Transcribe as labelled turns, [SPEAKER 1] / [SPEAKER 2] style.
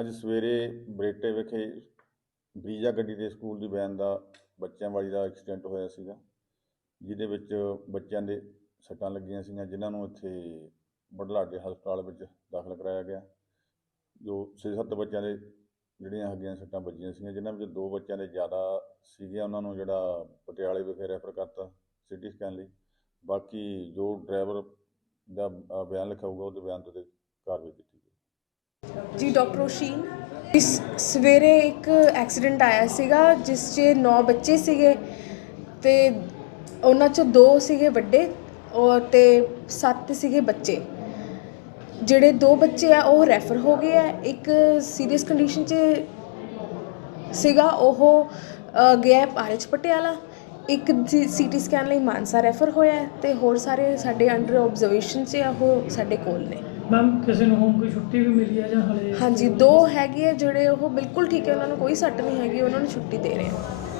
[SPEAKER 1] ਅੱਜ ਸਵੇਰੇ ਬਰੇਟੇ ਵਿਖੇ ਬਰੀਜਾ ਗੱਡੀ ਦੇ ਸਕੂਲ ਦੀ ਵੈਨ ਦਾ ਬੱਚਿਆਂ ਵਾਲੀ ਦਾ ਐਕਸੀਡੈਂਟ ਹੋਇਆ ਸੀਗਾ, ਜਿਹਦੇ ਵਿੱਚ ਬੱਚਿਆਂ ਦੇ ਸੱਟਾਂ ਲੱਗੀਆਂ ਸੀਗੀਆਂ, ਜਿਨ੍ਹਾਂ ਨੂੰ ਇੱਥੇ ਬੁਢਲਾਡੇ ਹਸਪਤਾਲ ਵਿੱਚ ਦਾਖਲ ਕਰਾਇਆ ਗਿਆ। ਜੋ 6-7 ਬੱਚਿਆਂ ਦੇ ਜਿਹੜੀਆਂ ਹੈਗੀਆਂ ਸੱਟਾਂ ਵੱਜੀਆਂ ਸੀਗੀਆਂ, ਜਿਨ੍ਹਾਂ ਵਿੱਚ ਦੋ ਬੱਚਿਆਂ ਦੇ ਜ਼ਿਆਦਾ ਸੀਗੇ, ਉਹਨਾਂ ਨੂੰ ਜਿਹੜਾ ਪਟਿਆਲੇ ਵਿਖੇ ਰੈਫਰ ਕਰਤਾ ਸਿਟੀ ਸਕੈਨ ਲਈ। ਬਾਕੀ ਜੋ ਡਰਾਈਵਰ ਦਾ ਬਿਆਨ ਲਿਖਾਊਗਾ, ਉਹਦੇ ਬਿਆਨ ਤੇ ਕਾਰਵਾਈ ਕੀਤੀ।
[SPEAKER 2] ਜੀ ਡਾਕਟਰ ਓਸ਼ੀਨ ਇਸ ਸਵੇਰੇ ਇੱਕ ਐਕਸੀਡੈਂਟ ਆਇਆ ਸੀਗਾ ਜਿਸ 'ਚ 9 ਬੱਚੇ ਸੀਗੇ ਤੇ ਉਹਨਾਂ 'ਚੋਂ ਦੋ ਸੀਗੇ ਵੱਡੇ ਔਰ ਤੇ 7 ਸੀਗੇ ਬੱਚੇ। ਜਿਹੜੇ ਦੋ ਬੱਚੇ ਆ ਉਹ ਰੈਫਰ ਹੋ ਗਏ ਆ। ਇੱਕ ਸੀਰੀਅਸ ਕੰਡੀਸ਼ਨ 'ਚ ਸੀਗਾ ਉਹ ਅ, ਗਿਆ ਪਾਰਚ ਪਟਿਆਲਾ। ਇੱਕ ਸੀਟੀ ਸਕੈਨ ਲਈ ਮਾਨਸਾ ਰੈਫਰ ਹੋਇਆ ਹੈ ਤੇ ਹੋਰ ਸਾਰੇ ਸਾਡੇ ਅੰਡਰ ਆਬਜ਼ਰਵੇਸ਼ਨ 'ਚ ਆ ਉਹ ਸਾਡੇ ਕੋਲ ਨੇ।
[SPEAKER 3] ਮੈਮ ਕਿਸੇ ਨੂੰ ਹੋਮ ਕੋਈ ਛੁੱਟੀ ਵੀ ਮਿਲੀ ਹੈ ਜਾਂ ਹਲੇ
[SPEAKER 2] ਹਾਂਜੀ ਦੋ ਹੈਗੇ ਆ ਜਿਹੜੇ ਉਹ ਬਿਲਕੁਲ ਠੀਕ ਹੈ ਉਹਨਾਂ ਨੂੰ ਕੋਈ ਸੱਟ ਨਹੀਂ ਹੈਗੀ ਉਹਨਾਂ ਨੂੰ ਛੁੱਟੀ ਦੇ ਰਹੇ ਆ